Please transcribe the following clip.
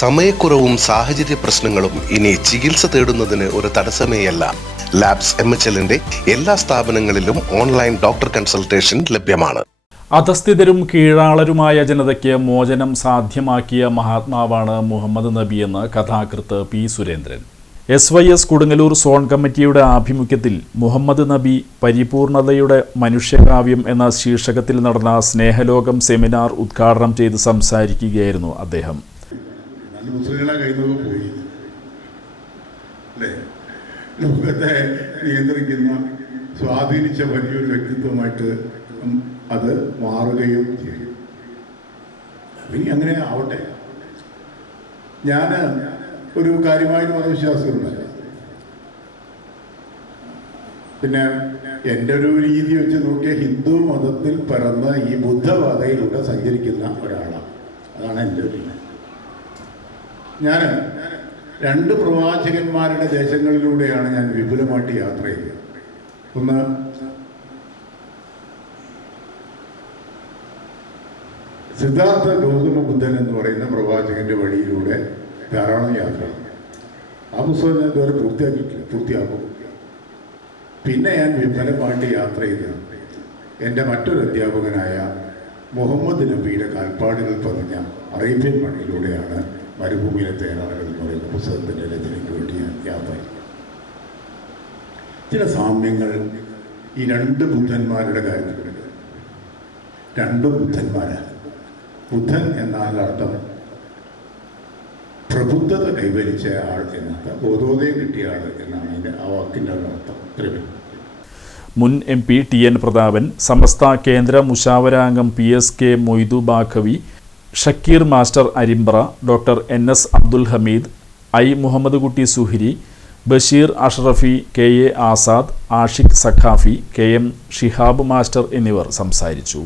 സമയക്കുറവും സാഹചര്യ പ്രശ്നങ്ങളും ഇനി ചികിത്സ തേടുന്നതിന് ഒരു തടസ്സമേയല്ല. ലാബ്സ് എം എച്ച് എല്ലിന്റെ എല്ലാ സ്ഥാപനങ്ങളിലും ഓൺലൈൻ ഡോക്ടർ കൺസൾട്ടേഷൻ ലഭ്യമാണ്. അധസ്ഥിതരും കീഴാളരുമായ ജനതയ്ക്ക് മോചനം സാധ്യമാക്കിയ മഹാത്മാവാണ് മുഹമ്മദ് നബിയെന്ന് കഥാകൃത്ത് P Surendran. S Y S Kodungallur zone കമ്മിറ്റിയുടെ ആഭിമുഖ്യത്തിൽ മുഹമ്മദ് നബി പരിപൂർണതയുടെ മനുഷ്യകാവ്യം എന്ന ശീർഷകത്തിൽ നടന്ന സ്നേഹലോകം സെമിനാർ ഉദ്ഘാടനം ചെയ്ത് സംസാരിക്കുകയായിരുന്നു അദ്ദേഹം. നല്ല മുസ്ലിങ്ങളെ കയ്യിൽ നിന്നൊക്കെ പോയി. അല്ലേ? ലോകത്തെ നിയന്ത്രിക്കുന്ന സ്വാധീനിച്ച വലിയൊരു വ്യക്തിത്വമായിട്ട് അത് മാറുകയും ചെയ്യും ഇനി അങ്ങനെ ആവട്ടെ. ഞാൻ ഒരു കാര്യമായിട്ട് മതവിശ്വാസികളുണ്ട് പിന്നെ എന്റെ ഒരു രീതി വെച്ച് നോക്കിയ ഹിന്ദു മതത്തിൽ പിറന്ന ഈ ബുദ്ധപാതയിലൂടെ സഞ്ചരിക്കുന്ന ഒരാളാണ്. അതാണ് എന്റെ ഒരു രീതി. ഞാൻ രണ്ട് പ്രവാചകന്മാരുടെ ദേശങ്ങളിലൂടെയാണ് ഞാൻ വിപുലമായിട്ട് യാത്ര ചെയ്തത് ഒന്ന് സിദ്ധാർത്ഥ ഗൗതമ ബുദ്ധൻ എന്ന് പറയുന്ന പ്രവാചകന്റെ വഴിയിലൂടെ ധാരാളം യാത്ര. ആ പുസ്തകം ഞാൻ ഇതുവരെ പൂർത്തിയാക്കിയിട്ടില്ല പൂർത്തിയാക്കും പിന്നെ ഞാൻ വിപുലമായിട്ട് യാത്ര ചെയ്ത് എന്റെ മറ്റൊരു അധ്യാപകനായ മുഹമ്മദ് നബിയുടെ കാൽപ്പാടുകൾ പറഞ്ഞ അറേബ്യൻ മണ്ണിലൂടെയാണ് മരുഭൂമിയിലെ തേനാളുകൾ എന്ന് പറയുന്ന പുസ്തകത്തിന്റെ രചനയ്ക്ക് വേണ്ടി യാത്ര ചില സാമ്യങ്ങൾ ഈ രണ്ട് ബുദ്ധന്മാരുടെ കാര്യത്തിൽ രണ്ട് ബുദ്ധന്മാരാണ് ബുദ്ധൻ എന്നാൽ അർത്ഥം പ്രബുദ്ധത കൈവരിച്ച ആൾ എന്നാണ് ബോധോദയം കിട്ടിയ ആൾ എന്നാണ് അതിന്റെ ആ വാക്കിന്റെ അർത്ഥം. ഇത്രയും മുൻ M P T N Prathapan Samastha കേന്ദ്ര മുഷാവരാംഗം P S K Moidu Baqavi Shakeer master Arimbra doctor N S Abdul Hameed I Muhammad Kutty Zuhri Basheer Ashrafi K A Azad Ashiq Saqafi K M Shihab master എന്നിവർ സംസാരിച്ചു.